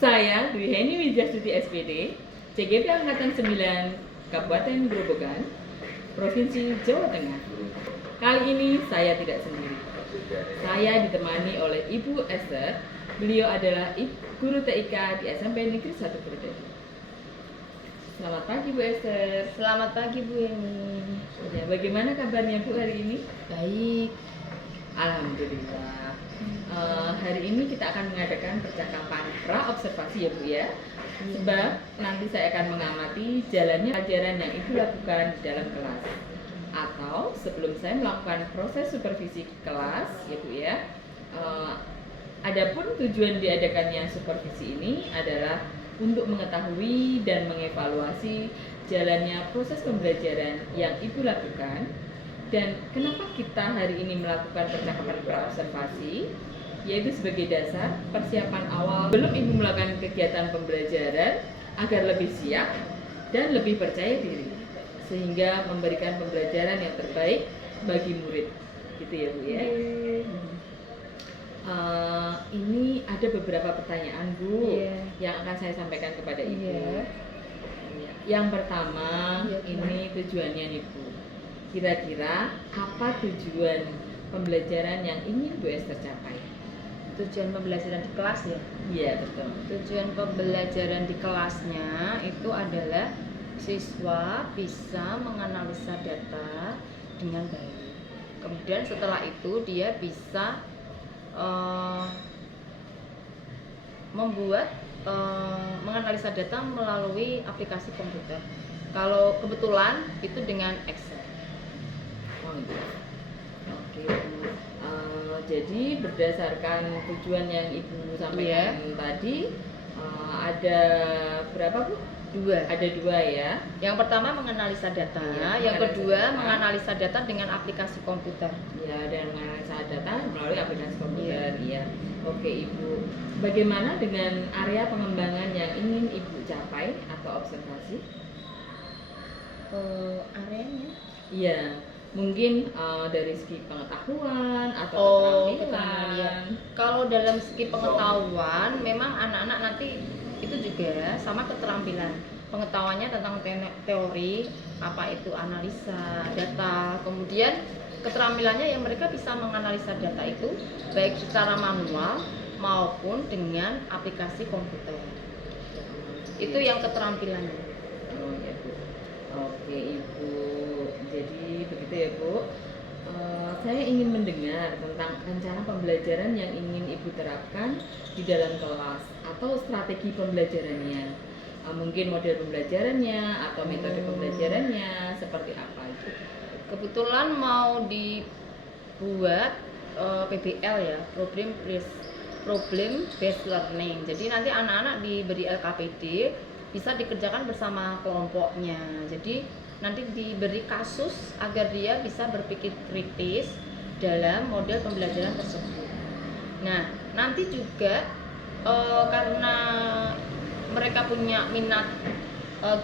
Saya Dwi Heni Wijastuti SPD, CGP Angkatan 9, Kabupaten Grobogan, Provinsi Jawa Tengah. Kali ini saya tidak sendiri. Saya ditemani oleh Ibu Esther. Beliau adalah guru TIK di SMP Negeri 1 Purwodadi. Selamat pagi Bu Esther. Selamat pagi Bu Heni. Ya, bagaimana kabarnya Bu hari ini? Baik. Alhamdulillah. Hari ini kita akan mengadakan percakapan pra-observasi ya Bu ya. Sebab nanti saya akan mengamati jalannya pelajaran yang Ibu lakukan di dalam kelas. Atau sebelum saya melakukan proses supervisi kelas ya Bu ya. Adapun tujuan diadakannya supervisi ini adalah untuk mengetahui dan mengevaluasi jalannya proses pembelajaran yang Ibu lakukan. Dan kenapa kita hari ini melakukan percakapan pra-observasi, yaitu sebagai dasar persiapan awal sebelum Ibu melakukan kegiatan pembelajaran agar lebih siap dan lebih percaya diri, sehingga memberikan pembelajaran yang terbaik bagi murid. Gitu ya Bu ya. Ini ada beberapa pertanyaan Bu yang akan saya sampaikan kepada Ibu. Yang pertama, ini tujuannya nih Bu. Kira-kira apa tujuan pembelajaran yang ingin Bu Esther capai? Tujuan pembelajaran di kelas ya? Iya betul. Tujuan pembelajaran di kelasnya itu adalah siswa bisa menganalisa data dengan baik. Kemudian setelah itu dia bisa menganalisa data melalui aplikasi komputer. Kalau kebetulan itu dengan Excel. Oke Bu. Jadi berdasarkan tujuan yang Ibu sampaikan tadi, ada berapa Bu? Ada dua ya. Yang pertama menganalisa data, yang kedua menganalisa data dengan aplikasi komputer. Ya, dan menganalisa data melalui aplikasi komputer. Iya. Oke Ibu. Bagaimana dengan area pengembangan yang ingin Ibu capai atau observasi? Areanya? Iya. Mungkin dari segi pengetahuan atau keterampilan. Kalau dalam segi pengetahuan, memang anak-anak nanti itu juga sama keterampilan. Pengetahuannya tentang teori, apa itu analisa data, kemudian keterampilannya yang mereka bisa menganalisa data itu baik secara manual maupun dengan aplikasi komputer. Itu yang keterampilannya. Oh ya Bu. Oke Ibu. Jadi begitu ya Bu. Saya ingin mendengar tentang rencana pembelajaran yang ingin Ibu terapkan di dalam kelas atau strategi pembelajarannya. Mungkin model pembelajarannya atau metode pembelajarannya seperti apa itu? Kebetulan mau dibuat PBL ya, problem based learning. Jadi nanti anak-anak diberi LKPD bisa dikerjakan bersama kelompoknya. Jadi nanti diberi kasus agar dia bisa berpikir kritis dalam model pembelajaran tersebut. Nah, nanti juga karena mereka punya minat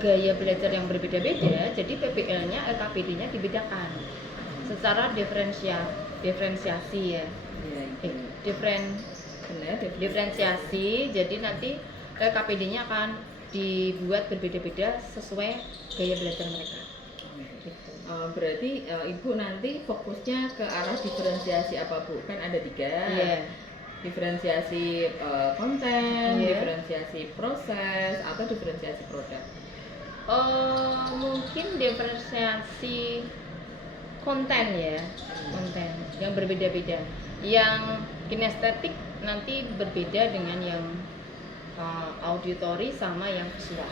gaya belajar yang berbeda-beda, jadi PBL-nya, LKPD-nya dibedakan secara diferensiasi ya. Diferensiasi. Jadi nanti LKPD-nya akan dibuat berbeda-beda sesuai gaya belajar mereka. Berarti Ibu nanti fokusnya ke arah diferensiasi apa Bu? Kan ada 3. Diferensiasi konten, diferensiasi proses, atau diferensiasi produk. Mungkin diferensiasi konten ya, konten yang berbeda-beda. Yang kinestetik nanti berbeda dengan yang auditori sama yang visual.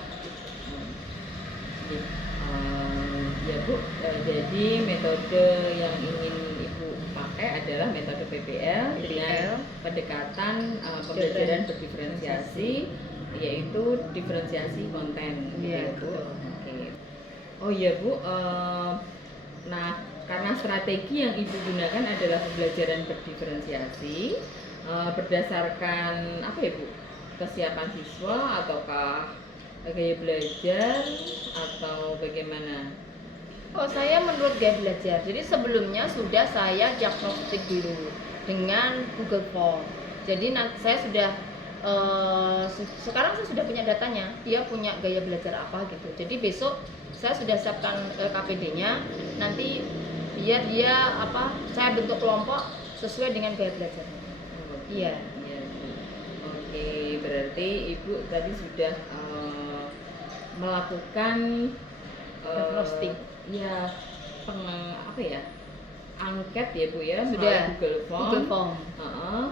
Ya Bu, jadi metode yang ingin Ibu pakai adalah metode PBL dengan pendekatan pembelajaran berdiferensiasi, yaitu diferensiasi konten. Iya Bu. Oke. Oh iya Bu, nah karena strategi yang Ibu gunakan adalah pembelajaran berdiferensiasi, berdasarkan apa ya Bu? Kesiapan siswa ataukah gaya belajar atau bagaimana? Saya menurut gaya belajar. Jadi sebelumnya sudah saya diagnostik dulu dengan Google Form. Jadi saya sudah sekarang saya sudah punya datanya, dia punya gaya belajar apa gitu. Jadi besok saya sudah siapkan KPD-nya, nanti biar dia saya bentuk kelompok sesuai dengan gaya belajarnya. Iya. Iya, Bu. Oke, berarti Ibu tadi sudah melakukan Diagnostik. ya apa ya? Angket ya Bu ya, Sudah. melalui Google Form. Google Form. Heeh.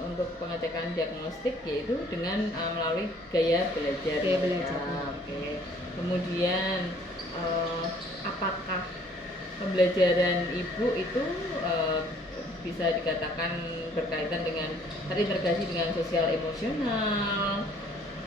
Untuk pengecekan diagnostik yaitu dengan melalui gaya belajar. Gaya belajar. Oke. Kemudian apakah pembelajaran Ibu itu bisa dikatakan berkaitan dengan terintegrasi dengan sosial emosional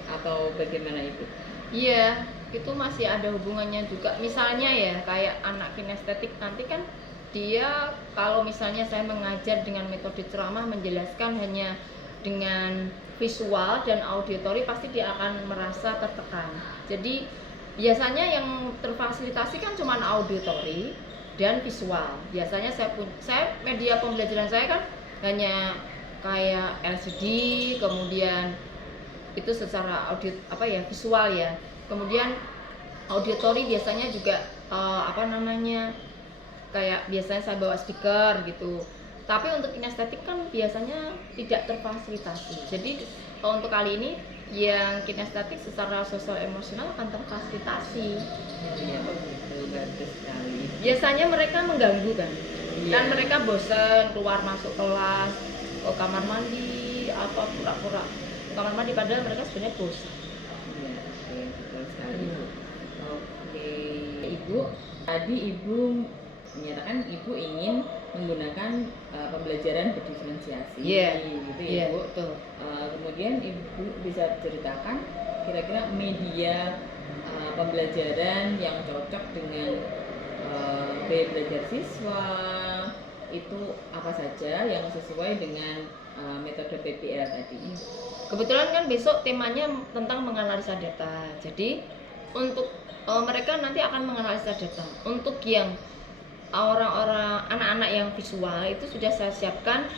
atau bagaimana Ibu? Iya, itu masih ada hubungannya juga. Misalnya ya, kayak anak kinestetik nanti kan dia kalau misalnya saya mengajar dengan metode ceramah menjelaskan hanya dengan visual dan auditori, pasti dia akan merasa tertekan. Jadi biasanya yang terfasilitasi kan cuma auditori dan visual. Biasanya saya media pembelajaran saya kan hanya kayak LCD, kemudian itu secara visual ya. Kemudian auditori biasanya juga kayak biasanya saya bawa speaker gitu. Tapi untuk kinestetik kan biasanya tidak terfasilitasi. Jadi untuk kali ini yang kinestetik secara sosial emosional akan terfasilitasi. Iya, begitu, bagus sekali. Biasanya mereka mengganggu kan. Iya. Kan mereka bosan keluar masuk kelas, ke kamar mandi atau pura-pura ke kamar mandi padahal mereka sebenarnya bosan. Iya, oke, betul sekali. Oke, Ibu, tadi Ibu menyatakan Ibu ingin menggunakan pembelajaran berdiferensiasi, gitu ya, Bu. Betul. Kemudian Ibu bisa ceritakan kira-kira media pembelajaran yang cocok dengan gaya belajar siswa itu apa saja yang sesuai dengan metode PBL tadi. Kebetulan kan besok temanya tentang menganalisa data. Jadi untuk mereka nanti akan menganalisa data. Untuk yang orang-orang anak-anak yang visual itu sudah saya siapkan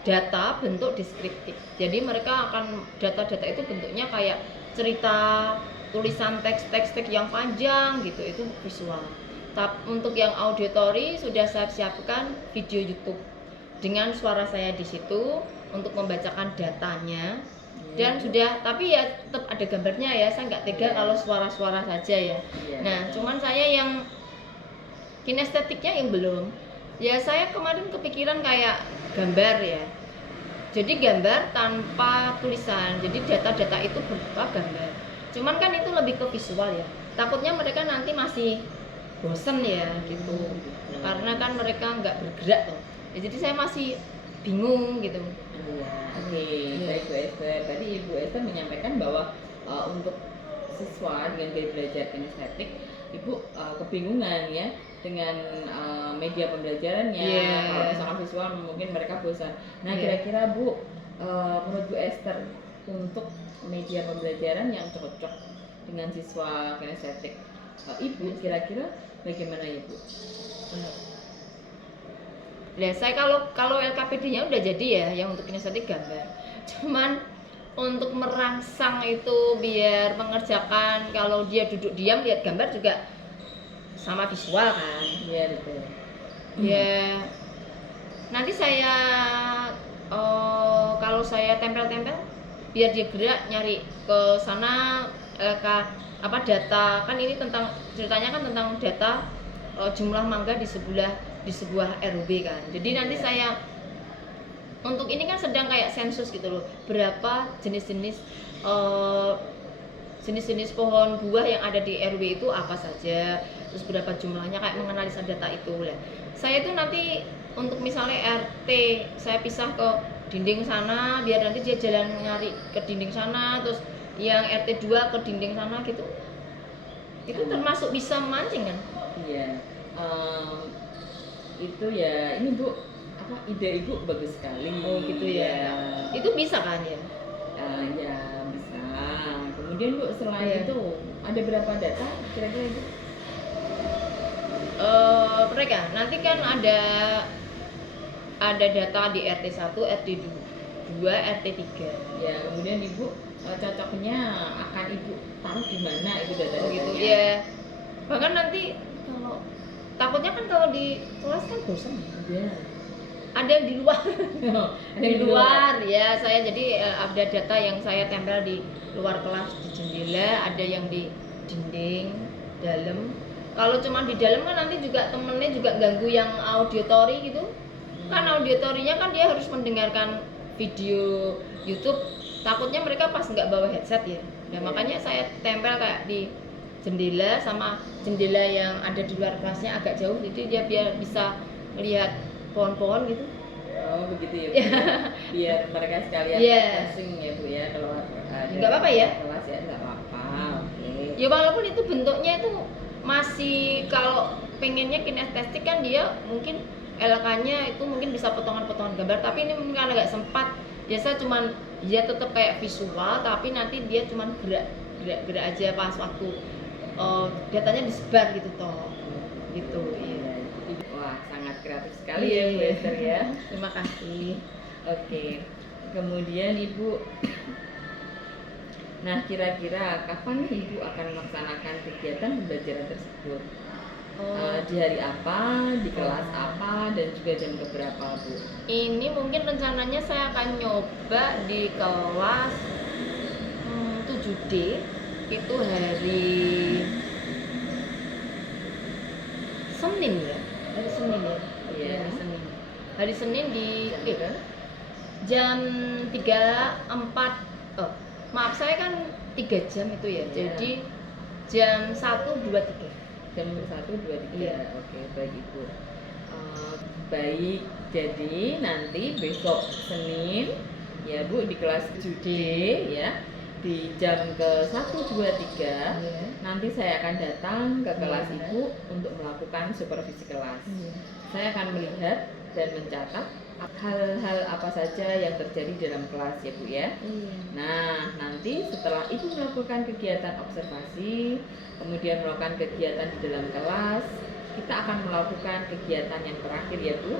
data bentuk deskriptif. Jadi mereka akan data-data itu bentuknya kayak cerita, tulisan teks yang panjang gitu, itu visual. Tapi untuk yang auditori sudah saya siapkan video YouTube dengan suara saya di situ untuk membacakan datanya. Dan sudah, tapi ya tetap ada gambarnya ya, saya nggak tega kalau suara-suara saja ya. Nah, cuman saya yang kinestetiknya yang belum. Ya saya kemarin kepikiran kayak gambar ya. Jadi gambar tanpa tulisan. Jadi data-data itu berupa gambar. Cuman kan itu lebih ke visual ya. Takutnya mereka nanti masih bosen ya gitu. Karena kan mereka nggak bergerak tuh. Ya, jadi saya masih bingung gitu. Oke, baik Bu Esther. Tadi Ibu Esther menyampaikan bahwa untuk siswa dengan gaya belajar kinestetik, Ibu kebingungan ya dengan media pembelajarannya. Kalau misalkan visual mungkin mereka bosan. Nah, kira-kira Bu, menurut Bu Esther untuk media pembelajaran yang cocok dengan siswa kinestetik, Ibu kira-kira bagaimana ya Bu? Ya saya kalau LKPD-nya udah jadi ya yang untuk kinestetik gambar. Cuman untuk merangsang itu biar mengerjakan, kalau dia duduk diam lihat gambar juga sama visual kan. Iya betul. Ya nanti saya kalau saya tempel-tempel biar dia gerak nyari ke sana data kan ini tentang ceritanya kan tentang data jumlah mangga di sebuah RW kan. Jadi nanti saya untuk ini kan sedang kayak sensus gitu loh. Berapa jenis-jenis pohon buah yang ada di RW itu apa saja, terus berapa jumlahnya, kayak menganalisa data itu lah. Saya itu nanti untuk misalnya RT saya pisah ke dinding sana biar nanti dia jalan nyari ke dinding sana, terus yang RT 2 ke dinding sana gitu. Itu termasuk bisa mancing kan? Iya. Itu ya ini Bu, ide Ibu bagus sekali. Oh gitu ya. Itu bisa kan ya? Ya bisa. Kemudian Bu, selain itu ada berapa data kira-kira Ibu? Mereka nanti kan ada data di RT 1, RT 2, RT 3. Ya, kemudian Ibu cocoknya akan Ibu taruh di mana itu data-datanya? Gitu ya. Bahkan nanti kalau takutnya kan kalau di kelas kan bosan. Ya. Ada yang di luar. Ada Di yang luar ya, saya jadi ada data yang saya tempel di luar kelas di jendela, ada yang di dinding dalam. Kalau cuma di dalam kan nanti juga temennya juga ganggu yang auditori gitu. Kan auditorinya kan dia harus mendengarkan video YouTube, takutnya mereka pas nggak bawa headset ya. Nah, makanya saya tempel kayak di jendela sama jendela yang ada di luar kelasnya agak jauh, jadi dia biar bisa melihat pohon-pohon gitu. Oh begitu ya Bu. Biar mereka sekalian refreshing ya Bu ya keluar. Nggak apa-apa ya? Kelas ya nggak apa-apa. Oke. Ya walaupun itu bentuknya itu masih, kalau pengennya kinestetik kan dia mungkin LK-nya itu mungkin bisa potongan-potongan gambar, tapi ini mungkin karena nggak sempat, biasa cuman dia tetap kayak visual tapi nanti dia cuman gerak aja pas waktu datanya disebar gitu toh gitu. Iya. Wah sangat kreatif sekali ya Bu Esther ya. Terima kasih. Oke. Kemudian Ibu, nah kira-kira kapan Ibu akan melaksanakan kegiatan pembelajaran tersebut? Di hari apa, di kelas apa, dan juga jam keberapa Bu? Ini mungkin rencananya saya akan nyoba di kelas 7D, itu hari Senin ya, hari Senin ya. Iya. Hari Senin di jam 3, 4, maaf saya kan 3 jam itu ya, jadi jam 1, 2, 3. Jam 1, 2, 3. Iya. Oke, baik Ibu. Baik, jadi nanti besok Senin ya Bu di kelas 7D ya, di jam ke 1, 2, 3 nanti saya akan datang ke kelas Ibu untuk melakukan supervisi kelas. Saya akan melihat dan mencatat hal-hal apa saja yang terjadi dalam kelas ya Bu ya. Nah nanti setelah Ibu melakukan kegiatan observasi, kemudian melakukan kegiatan di dalam kelas, kita akan melakukan kegiatan yang terakhir ya Bu,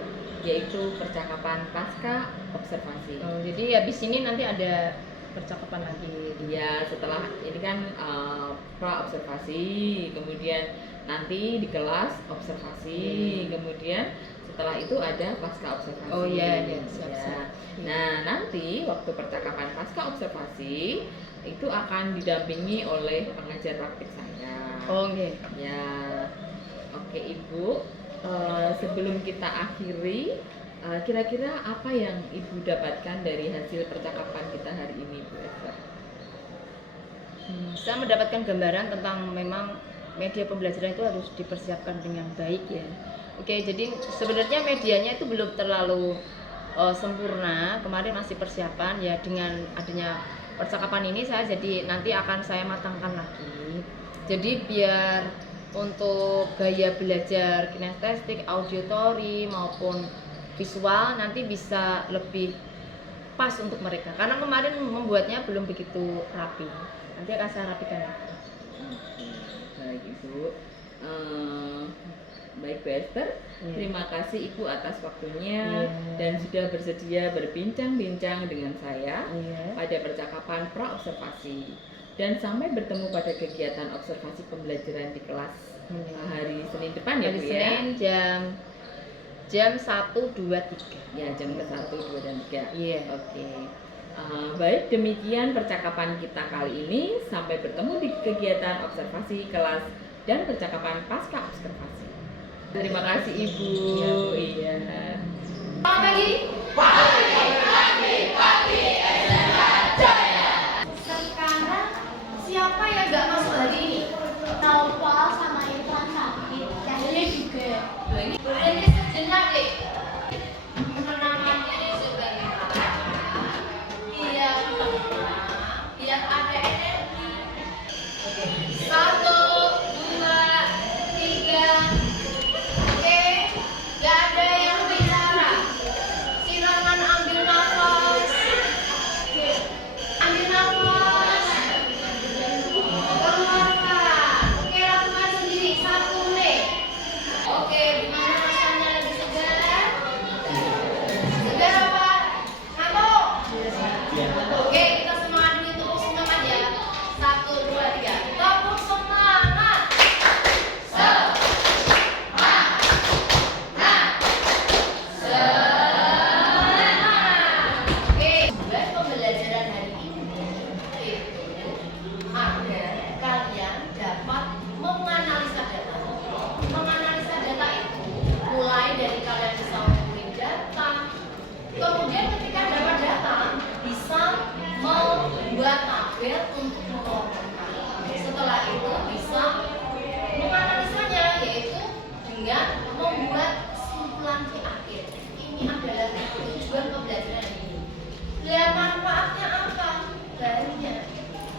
yaitu percakapan pasca observasi. Jadi habis ini nanti ada percakapan lagi. Ya setelah ini kan pra observasi, kemudian nanti di kelas observasi, kemudian setelah itu ada pasca observasi. Oh iya, Ya. siap. Nah nanti waktu percakapan pasca observasi itu akan didampingi oleh pengajar praktik saya. Oh okay. Ya, oke Ibu. Sebelum kita akhiri, kira-kira apa yang Ibu dapatkan dari hasil percakapan kita hari ini, Bu Esther? Saya mendapatkan gambaran tentang memang media pembelajaran itu harus dipersiapkan dengan baik ya. Oke, jadi sebenarnya medianya itu belum terlalu sempurna. Kemarin masih persiapan ya, dengan adanya percakapan ini saya jadi nanti akan saya matangkan lagi. Jadi biar untuk gaya belajar kinestetik, auditory maupun visual nanti bisa lebih pas untuk mereka. Karena kemarin membuatnya belum begitu rapi. Nanti akan saya rapikan lagi. Baik Ibu. Baik Bu Esther, terima kasih Ibu atas waktunya dan sudah bersedia berbincang-bincang dengan saya pada percakapan pra observasi. Dan sampai bertemu pada kegiatan observasi pembelajaran di kelas hari Senin depan ya Bu ya. Senin jam 1, 2, 3. Ya jam ke 1, 2, dan 3. Iya. Oke. Baik, demikian percakapan kita kali ini. Sampai bertemu di kegiatan observasi kelas dan percakapan pasca observasi. Terima kasih Ibu. Iya. Selamat pagi. Sekarang siapa yang gak masuk hari ini? Naufal sama Irfan sakit, Dahlia juga. Berhenti sejenak deh. Menenangkan diri sebagai Iya, biar ada energi. 1, 2, 3. Oke, gak ada yang bicara. Silakan ambil tabel untuk mengelompokkan. Setelah itu bisa menganalisanya, yaitu dengan membuat kesimpulan di akhir. Ini adalah tujuan pembelajaran ini. Lah manfaatnya apa? Banyak.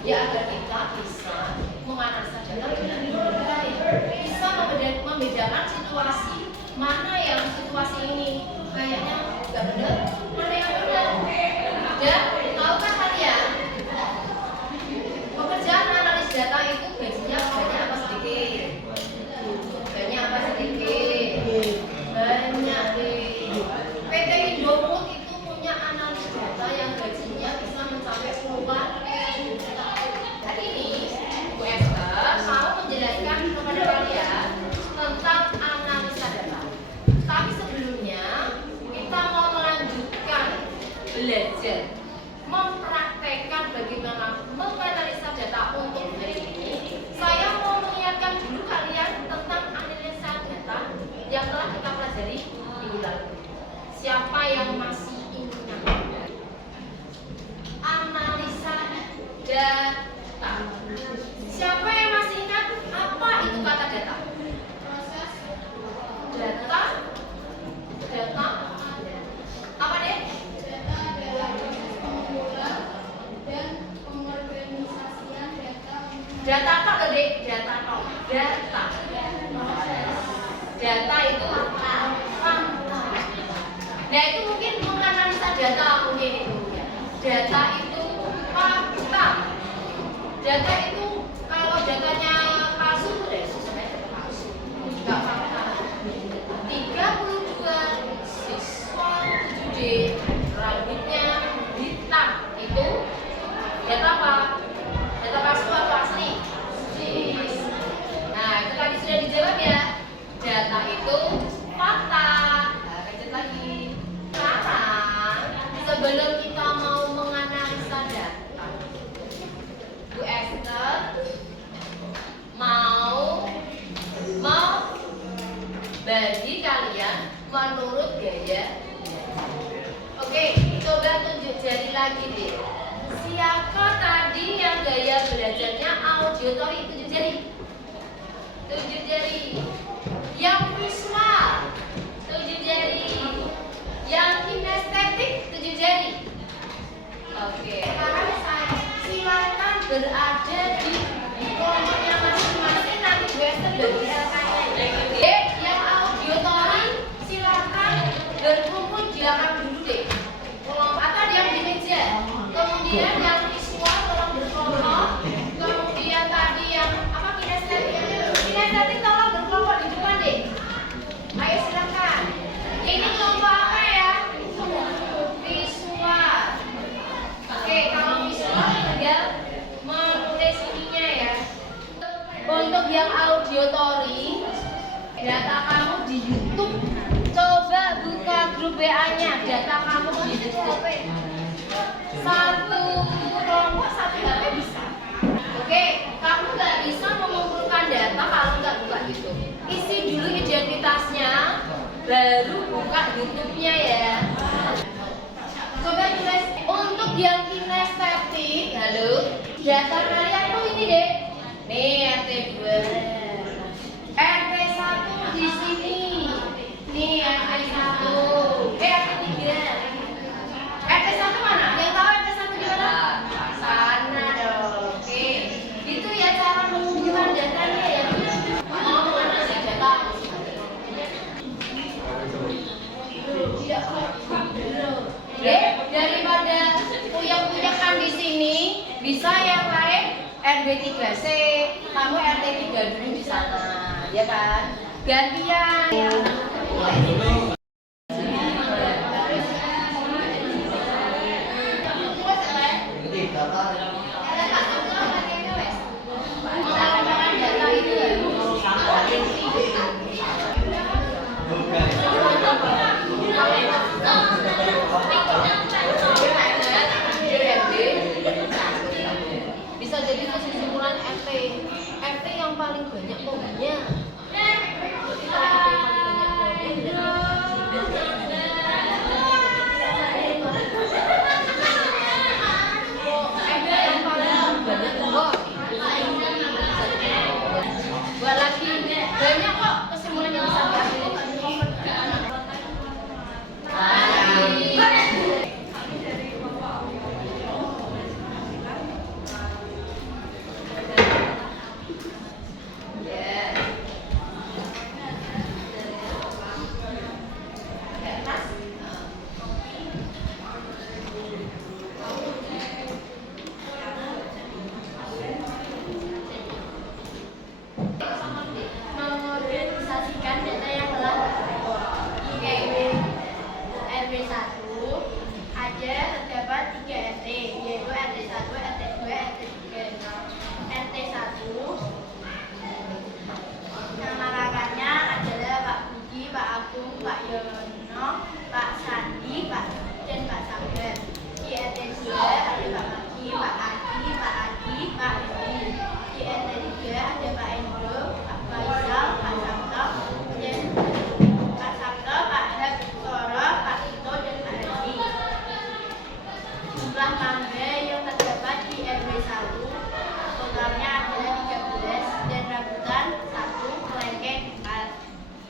Ya agar kita bisa menganalisa data dengan baik, bisa membedakan situasi mana yang situasi ini kayaknya nggak benar, mana yang benar. Dan tahukah kalian pekerjaan analis data itu gajinya banyak apa sedikit? Banyak apa sedikit? Banyak deh. PT Indofood itu punya analis data yang gajinya bisa mencapai puluhan ribu. Hari ini Bu Esther mau menjelaskan kepada kalian tentang analisa data. Tapi sebelumnya kita mau melanjutkan belajar mempraktekkan bagaimana menganalisa data untuk hari ini. Saya mau mengingatkan dulu kalian tentang analisa data yang telah kita pelajari minggu lalu. Siapa yang masih ingat? Analisa data. Siapa yang masih ingat apa itu kata data? Data, data, apa deh? Data apa deh? Data apa? Data. Data itu fakta. Nah itu mungkin menganalisa data mungkin itu. Data itu fakta. Data itu kalau datanya palsu itu deh, sebenarnya data palsu. Enggak fakta. 32 siswa 7D rambutnya hitam itu data apa? Data palsu atau asli? Nah itu tadi sudah dijawab ya. Data itu fakta. Nah, lanjut lagi. Sekarang sebelum kita mau menganalisa data, Bu Esther mau bagi kalian menurut gaya. Oke, coba tunjuk jari lagi deh. Siapa tadi yang gaya belajarnya auditory? Tunjuk jari. Tunjuk jari. Yang visual, tunjuk jari. Yang kinestetik, tunjuk jari. Oke, sekarang silakan berada di kelompoknya masing-masing. Nanti Bu Esther bagi LKN. Yang auditory silakan berkumpul di belakang dulu deh. Atau diam di meja. Kemudian yang visual tolong berkelompok. Kemudian tadi yang apa kinestetik? Kinestetik tolong berkelompok di depan deh. Ayo silakan. Ini kelompok apa ya? Visual. Oke, kalau visual tinggal menulis ininya ya. Untuk yang auditory, data kamu di YouTube. Coba buka grup WA-nya. Data kamu di YouTube. Satu kelompok satu HP bisa. Oke, kamu nggak bisa mengumpulkan data kalau nggak buka YouTube. Isi dulu identitasnya, baru buka YouTube-nya ya. Coba tulis untuk yang kinestetik. Halo, data kalian tuh ini deh. Nih RT 2, RT 1 di sini. Nih RT 1, RT 3. RT 1 mana? Yang tahu RT 1 di mana? Sana dong. Oke, itu ya cara mengumpulkan datanya ya. Mau menganalisis data. Daripada puyeng-puyengkan di sini, bisa yang lain RW 3C, kamu RT 3 dulu di sana, ya kan? Gantian. Mengumpulkan data itu bisa jadi kesimpulan RT yang paling banyak poinnya. RT mangga yang terdapat di RW 1 totalnya adalah 13 dan rambutan 1, kelengkeng 4.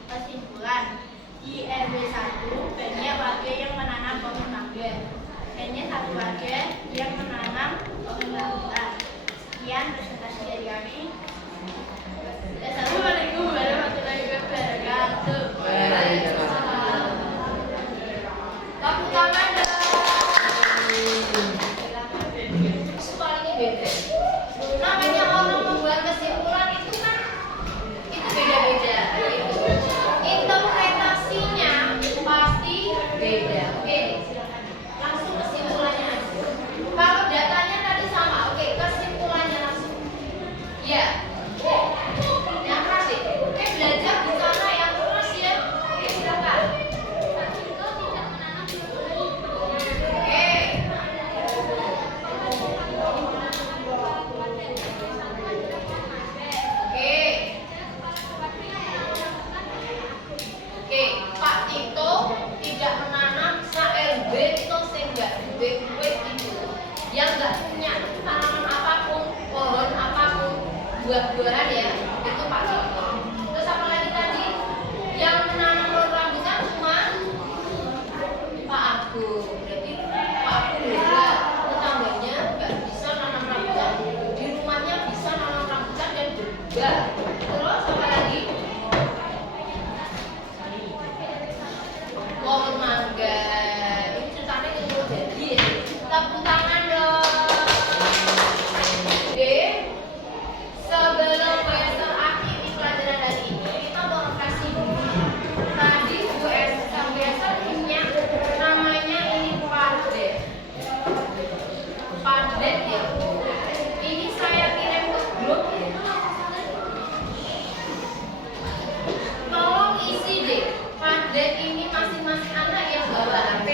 Kesimpulan, di RW 1 banyak warga yang menanam pohon mangga, hanya 1 warga yang menanam pohon rambutan. Sekian presentasi dari kami. Assalamualaikum warahmatullahi wabarakatuh. Tepuk tangan dong. Soal ini beda. Namanya orang membuat kesimpulan itu kan itu beda-beda. Interpretasinya pasti beda. Oke, langsung kesimpulannya aja. Kalau datanya tadi sama, oke, kesimpulannya langsung. Ya. Yang terakhir, oke, belajar di sana yang terus ya. Oke, silakan. Oke, Pak Tito tidak menanam sa-RW itu sehingga duit itu yang nggak punya tanaman apapun, pohon apapun, buah-buahan ya, itu Pak Tito. Terus apa lagi tadi? Yang menanam pohon rambutan cuma Pak Agung. Berarti Pak Agung beda, tetangganya nggak bisa nanam rambutan, di rumahnya bisa nanam rambutan dan berbuah. Terus apa lagi? Pohon mangga. Ini ceritanya yang jadi ya. Tepuk tangan dong. Oke. Sebelum Esther akhiri pelajaran hari ini, kita mau refleksi dulu. Tadi Bu Esther punya namanya ini Padlet. Padlet ya. Ini saya kirim ke grup. Tolong isi deh. Padlet ini masing-masing anak yang bawa HP.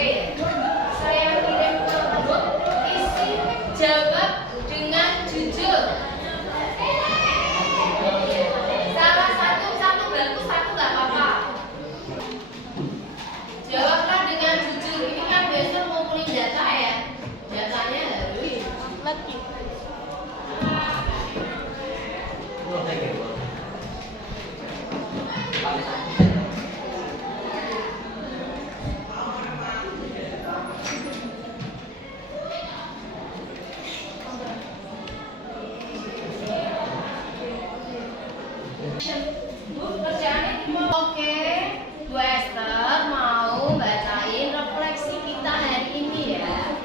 Saya kirim ke grup, isi jawab dengan jujur. Salah satu bagus, satu nggak apa-apa. Jawablah dengan jujur. Ini kan besok ngumpulin data ya. Datanya harus lagi. Oke, Bu Esther mau bacain refleksi kita hari ini ya.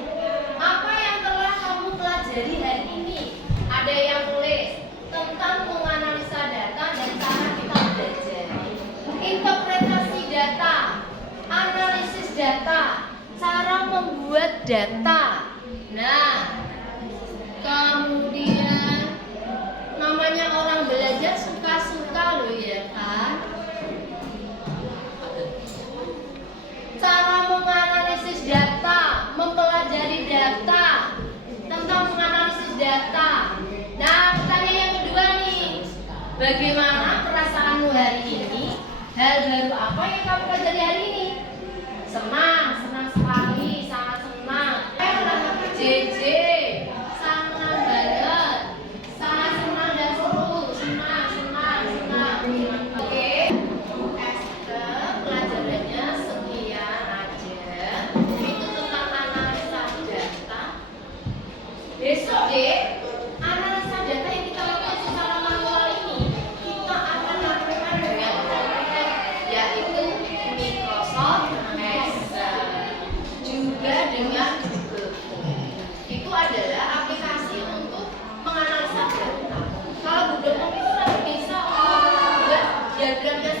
Apa yang telah kamu pelajari hari ini? Ada yang tulis tentang menganalisa data dan cara kita belajar. Interpretasi data, analisis data, cara membuat data. Nah, kemudian namanya orang belajar suka-suka loh ya kan. Cara menganalisis data, mempelajari data, tentang menganalisis data. Nah, pertanyaan yang kedua nih, bagaimana perasaanmu hari ini? Hal baru apa yang kamu pelajari hari ini? Senang sekali, sangat senang. JJ, sangat banget, sangat senang dan seru, senang. Oke, Esther, pelajarannya sekian aja. Itu tentang analisa data. Besok deh, analisa data yang kita lakukan secara manual ini, kita akan lakukan dengan komputer, yaitu Microsoft Excel, juga dengan Google. Itu adalah aplikasi untuk menganalisa data. Kalau Google Form itu nanti bisa buat diagram dan